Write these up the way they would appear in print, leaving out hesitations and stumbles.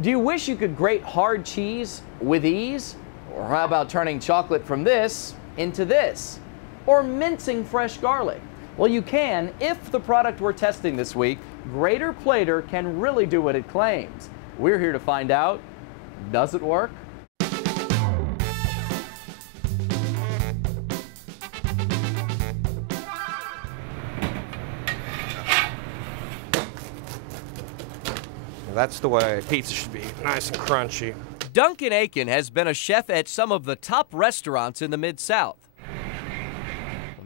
Do you wish you could grate hard cheese with ease? Or how about turning chocolate from this into this? Or mincing fresh garlic? Well, you can if the product we're testing this week, Grater Plater, can really do what it claims. We're here to find out, does it work? That's the way pizza should be, nice and crunchy. Duncan Aiken has been a chef at some of the top restaurants in the Mid-South.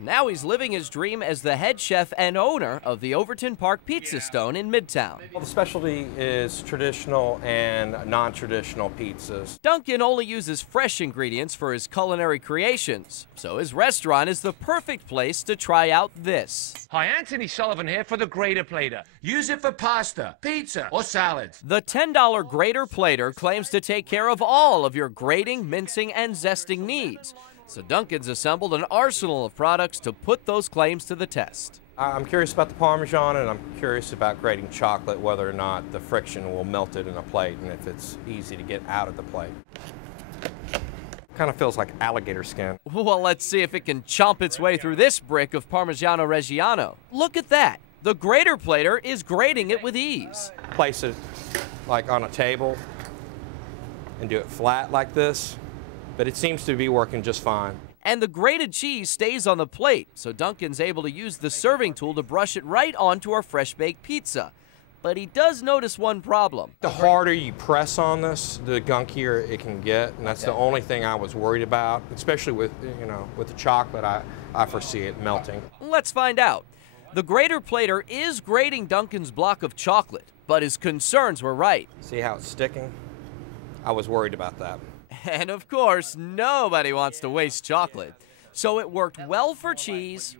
Now he's living his dream as the head chef and owner of the Overton Park Pizza Stone in Midtown. Well, the specialty is traditional and non-traditional pizzas. Duncan only uses fresh ingredients for his culinary creations, so his restaurant is the perfect place to try out this. Hi, Anthony Sullivan here for the Grater Plater. Use it for pasta, pizza, or salads. The $10 Grater Plater claims to take care of all of your grating, mincing, and zesting needs. So Duncan's assembled an arsenal of products to put those claims to the test. I'm curious about the Parmesan, and I'm curious about grating chocolate, whether or not the friction will melt it in a plate and if it's easy to get out of the plate. Kind of feels like alligator skin. Well, let's see if it can chomp its way through this brick of Parmigiano Reggiano. Look at that. The Grater Plater is grating it with ease. Place it like on a table and do it flat like this. But it seems to be working just fine. And the grated cheese stays on the plate, so Duncan's able to use the serving tool to brush it right onto our fresh-baked pizza. But he does notice one problem. The harder you press on this, the gunkier it can get, and that's the only thing I was worried about, especially with, with the chocolate. I foresee it melting. Let's find out. The Grater Plater is grating Duncan's block of chocolate, but his concerns were right. See how it's sticking? I was worried about that. And of course, nobody wants to waste chocolate. So it worked well for cheese,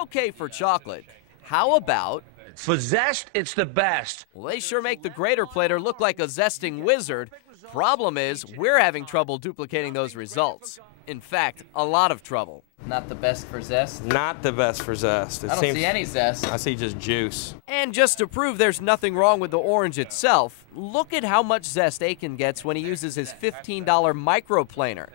okay for chocolate. How about... For zest, it's the best. Well, they sure make the Grater Plater look like a zesting wizard. Problem is, we're having trouble duplicating those results. In fact, a lot of trouble. Not the best for zest? Not the best for zest. I don't see any zest. I see just juice. And just to prove there's nothing wrong with the orange itself, look at how much zest Aiken gets when he uses his $15 microplaner.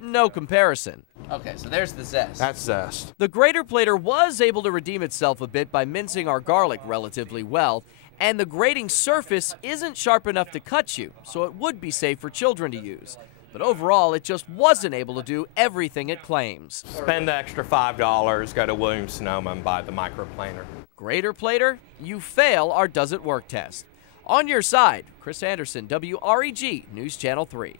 No comparison. Okay, so there's the zest. That's zest. The Grater Plater was able to redeem itself a bit by mincing our garlic relatively well, and the grating surface isn't sharp enough to cut you, so it would be safe for children to use. But overall, it just wasn't able to do everything it claims. Spend the extra $5, go to Williams-Sonoma and buy the microplaner. Grater Plater, you fail our Does It Work test. On your side, Chris Anderson, WREG News Channel 3.